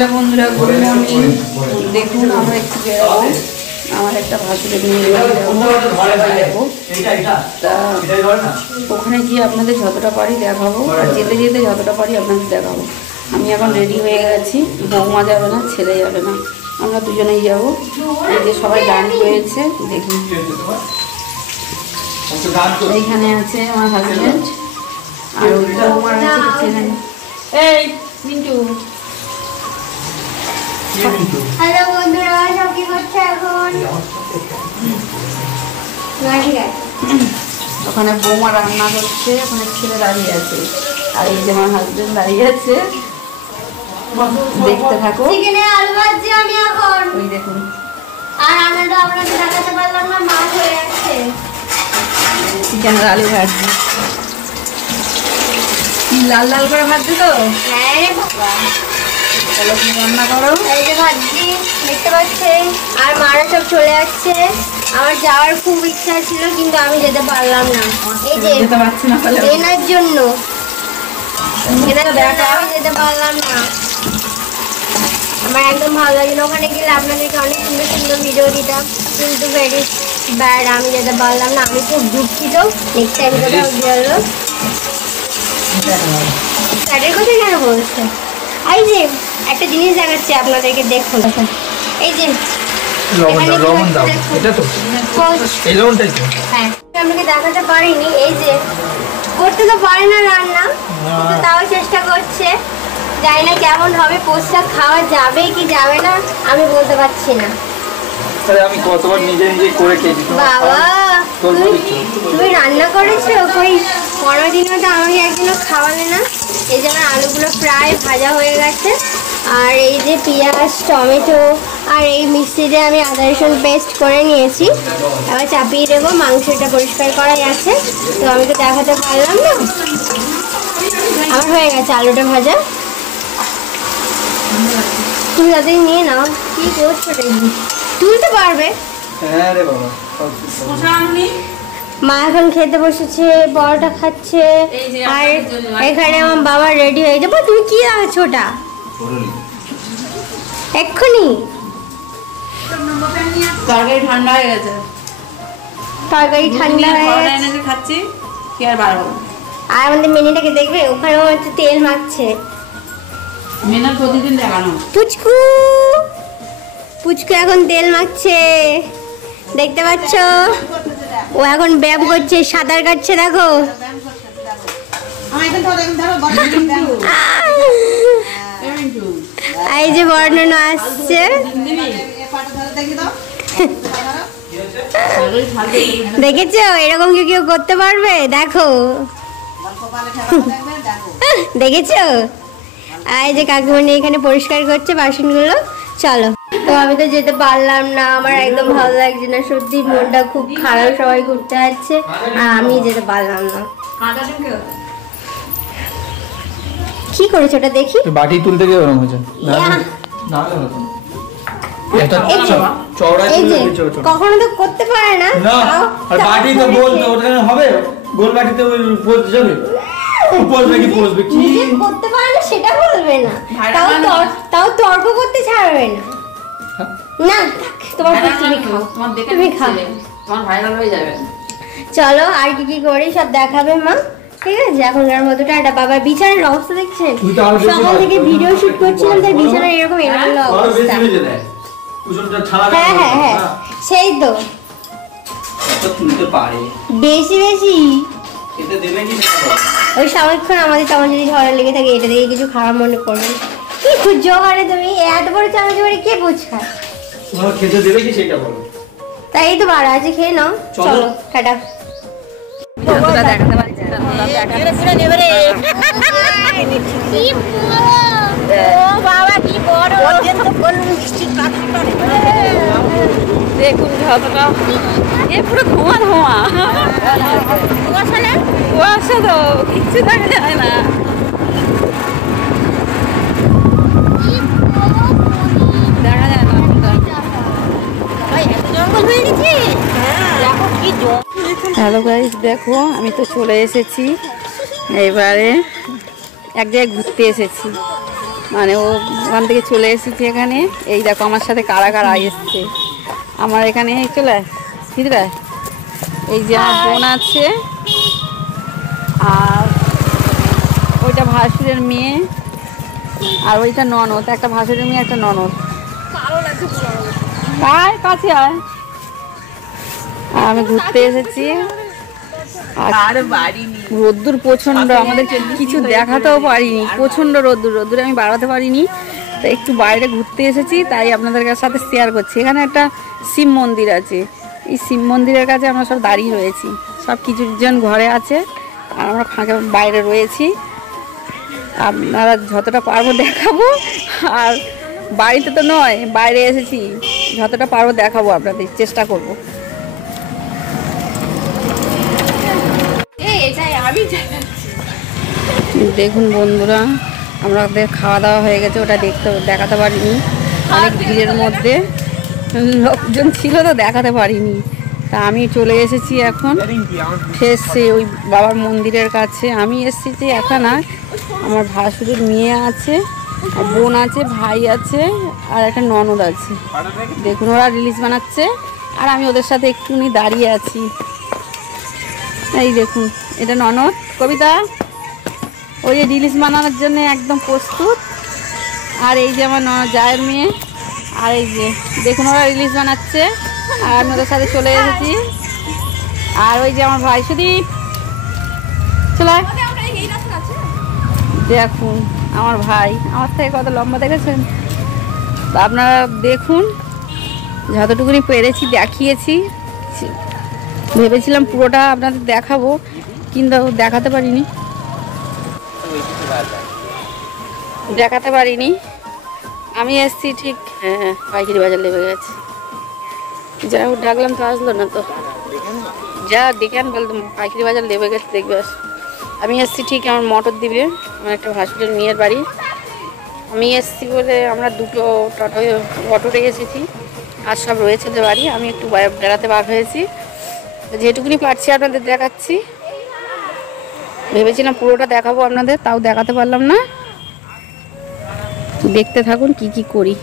Hello বন্ধুরা, good morning. দেখুন আমরা একটু বেরোবো, আমার একটা ভাসুরের মেয়ের বাড়ি যাবো। তা ওখানে গিয়ে আপনাদের যতটা পারি দেখাবো, আর যেতে যেতে যতটা পারি আপনাদের দেখাবো। আমি এখন রেডি হয়ে গেছি, বৌমা যাবে না, ছেলে যাবে না, আমরা দুজনেই যাবো। এই যে সবাই গান হয়েছে দেখুন, এইখানে আছে আমার হাজব্যান্ড আর ওই বৌমার আছে ছেলে। এই মিন্টু, হ্যালো বন্ধুরা, সব কি করছে এখন? ওখানে বৌমা রান্না করছে, ওখানে ছেলে দাঁড়িয়ে আছে, আর এই যে আমার হাজবেন্ড দাঁড়িয়ে আছে। দেখতে থাকো। চিকেনে আলু ভাজছি আমি এখন। ওই দেখুন, আর আনাটা আপনাকে দেখাতে পারলাম না, মাছ হয়ে যাচ্ছে। চিকেনের আলু ভাজছি। লাল লাল করে ভাজছি তো? হ্যাঁ রে বাবা। চলো কি রান্না করো। এই যে ভাজছি, দেখতে পাচ্ছেন। আর মারা সব চলে যাচ্ছে। আমার যাওয়ার খুব ইচ্ছা ছিল, কিন্তু আমি যেতে পারলাম না। এই যে যেতে পারছি না এনার জন্য, আমি যেতে পারলাম না। আমার একদম ভালো লাগলো। ওখানে গেলে আপনাদেরকে অনেক সুন্দর সুন্দর ভিডিও দিতাম, কিন্তু ভেরি ব্যাড, আমি যেতে পারলাম না। আমি খুব দুঃখিত। নেক্সট টাইম কোথাও গেলো স্যারের কথা কেন বলছে? এই যে একটা জিনিস দেখাচ্ছি আপনাদেরকে, দেখুন। এই যে হ্যাঁ, আপনাকে দেখাতে পারিনি। এই যে করতে তো পারে না রান্না, কিন্তু তাও চেষ্টা করছে। জানি না কেমন হবে, পোস্টটা খাওয়া যাবে কি যাবে না আমি বলতে পারছি না। আমি কতবার নিজে নিজে করে খেয়েছি। বাবা, তুমি রান্না করেছো? কই 15 দিন মতো আমাকে একদিনও খাওয়ালে না। এই যে আমার আলুগুলো প্রায় ভাজা হয়ে গেছে, আর এই যে পেঁয়াজ, টমেটো আর এই মিক্সিতে আমি আদা রসুন পেস্ট করে নিয়েছি। এবার চাপিয়ে দেবো, মাংসটা পরিষ্কার করাই আছে, তো আমি তো দেখাতে পারলাম না। আমার হয়ে গেছে আলুটা ভাজা। তুমি তাদের নিয়ে নাও, কি করছো? তুলতে পারবে? হ্যাঁ রে বাবা। মা এখন খেতে বসেছে, বড়টা খাচ্ছে, আর এখানে আমার বাবা রেডি হয়ে যাবো। তুমি কি আছো ওটা এক্ষুনি? তরকারি ঠান্ডা হয়ে গেছে, তরকারি ঠান্ডা হয়ে গেছে, খাচ্ছি কি আর বাড়বো। আর আমাদের মেনুটাকে দেখবে, ওখানেও হচ্ছে তেল মাখছে। মেনু প্রতিদিন দেখানো। পুচকু পুচকু এখন তেল মাখছে, দেখতে পাচ্ছ? ও এখন ব্যায়াম করছে, সাঁতার কাটছে, দেখো। এই যে বর্ণনা আসছে, দেখেছো? এরকম কি কেউ করতে পারবে? দেখো, দেখেছো? এই যে কাকিমণি এখানে পরিষ্কার করছে বাসনগুলো। চলো। তো আমি তো যেতে পারলাম না, আমার একদম ভালো লাগছে না, সত্যি মনটা খুব খারাপ। সবাই ঘুরতে যাচ্ছে আর আমি যেতে পারলাম না। কি করেছো ওটা দেখি? বাটি তুলতে গিয়ে ওরকম হয়েছে। কখনো তো করতে পারে না। আর বাটি তো বলতো ওখানে হবে, গোল বাটিতে পৌঁছে যাবে। করতে পারে না সেটা বলবে না, তাও তর্ক করতে ছাড়বে না। না, তোমার তুমি খাও, তুমি খাও, তোমার ভাইরাল হয়ে যাবে। চলো আর কি কি করি সব দেখাবে মা, ঠিক আছে? এখনকার মতো টাটা। বাবা বিছানার অবস্থা দেখছেন, সকাল থেকে ভিডিও শুট করছিলাম, তাই বিছানার এরকম এলোমেলো অবস্থা। হ্যাঁ হ্যাঁ হ্যাঁ, সেই তো বেশি বেশি ওই সাময়িকক্ষণ আমাদের তেমন যদি ঝড় লেগে থাকে, এটা দেখে কিছু খারাপ মনে করবে। কি খুঁজছো ওখানে তুমি? এত বড় চামচ ভরে কে বুঝ খায়? খেতে দেবে কি সেটা বলো। তাই তো বাড়া আছে, খেয়ে নাও। চলো টাটা। দেখুন যতটা, এ পুরো ধোঁয়া ধোঁয়া, কুয়াশা তো কিচ্ছু দেখা যায় না। দেখা যায় না, জঙ্গল হয়ে গেছে। হ্যালো গাইস, দেখো আমি তো চলে এসেছি, এবারে এক জায়গায় ঘুরতে এসেছি। মানে ও ওখান থেকে চলে এসেছে এখানে। এই দেখো আমার সাথে কারা কারা এসছে আমার এখানে। চলে ভিতরে। এই যে আমার বোন আছে, আর ওইটা ভাসুরের মেয়ে, আর ওইটা ননদ। একটা ভাসুরের মেয়ে, একটা ননদ। আয় কাছে আয়। আর আমি ঘুরতে এসেছি। আর রোদ্দুর প্রচন্ড, আমাদের কিছু দেখাতেও পারিনি, প্রচন্ড রোদ্দুরে আমি বাড়াতে পারিনি। তো একটু বাইরে ঘুরতে এসেছি, তাই আপনাদের সাথে শেয়ার করছি। এখানে একটা শিব মন্দির আছে, এই শিব মন্দিরের কাছে আমরা সব দাঁড়িয়ে রয়েছি। সব কিছুজন ঘরে আছে আর আমরা ফাঁকে বাইরে রয়েছি। আপনারা যতটা পারবো দেখাবো, আর বাড়িতে তো নয়, বাইরে এসেছি, যতটা পারবো দেখাবো আপনাদের চেষ্টা করব। দেখুন বন্ধুরা, আমাদের খাওয়া দাওয়া হয়ে গেছে, ওটা দেখাতে পারিনি, অনেক ভিড়ের মধ্যে লোকজন ছিল তো দেখাতে পারিনি। তা আমি চলে এসেছি এখন ফেসে ওই বাবার মন্দিরের কাছে। আমি এসেছি এখন, আর আমার ভাসুরের মেয়ে আছে, বোন আছে, ভাই আছে, আর একটা ননদ আছে। দেখুন ওরা রিলিজ বানাচ্ছে আর আমি ওদের সাথে একটুখানি দাঁড়িয়ে আছি। এই দেখুন এটা ননদ কবিতা, ওই যে রিলিজ বানানোর জন্য একদম প্রস্তুত। আর এই যে আমার জায়ের মেয়ে, আর এই যে দেখুন ওরা রিলিজ বানাচ্ছে আর আমি ওদের সাথে চলে এসেছি। আর ওই যে আমার ভাই সুদীপ, চলে দেখুন আমার ভাই, আমার থেকে কত লম্বা দেখেছেন। আপনারা দেখুন, যতটুকুনি পেরেছি দেখিয়েছি। ভেবেছিলাম পুরোটা আপনাদের দেখাবো, কিন্তু দেখাতে পারিনি। আমি এসছি ঠিক, হ্যাঁ পাইকারি বাজার লেগে গেছে। যা হোক ডাকলাম তো আসলো না, তো যা ডেকে বলতাম পাইকারি বাজার লেগে গেছে দেখবে। আমি এসছি ঠিক আমার মটর দিবে, আমার একটা ভাসুরের মেয়ের বাড়ি। আমি এসছি বলে আমরা দুটো অটোতে এসেছি, আর সব রয়েছে যে বাড়ি। আমি একটু বেড়াতে বার হয়েছি, যেটুকুনি পারছি আপনাদের দেখাচ্ছি। ভেবেছিলাম পুরোটা দেখাবো আপনাদের, তাও দেখাতে পারলাম না। দেখতে থাকুন কি কি করি।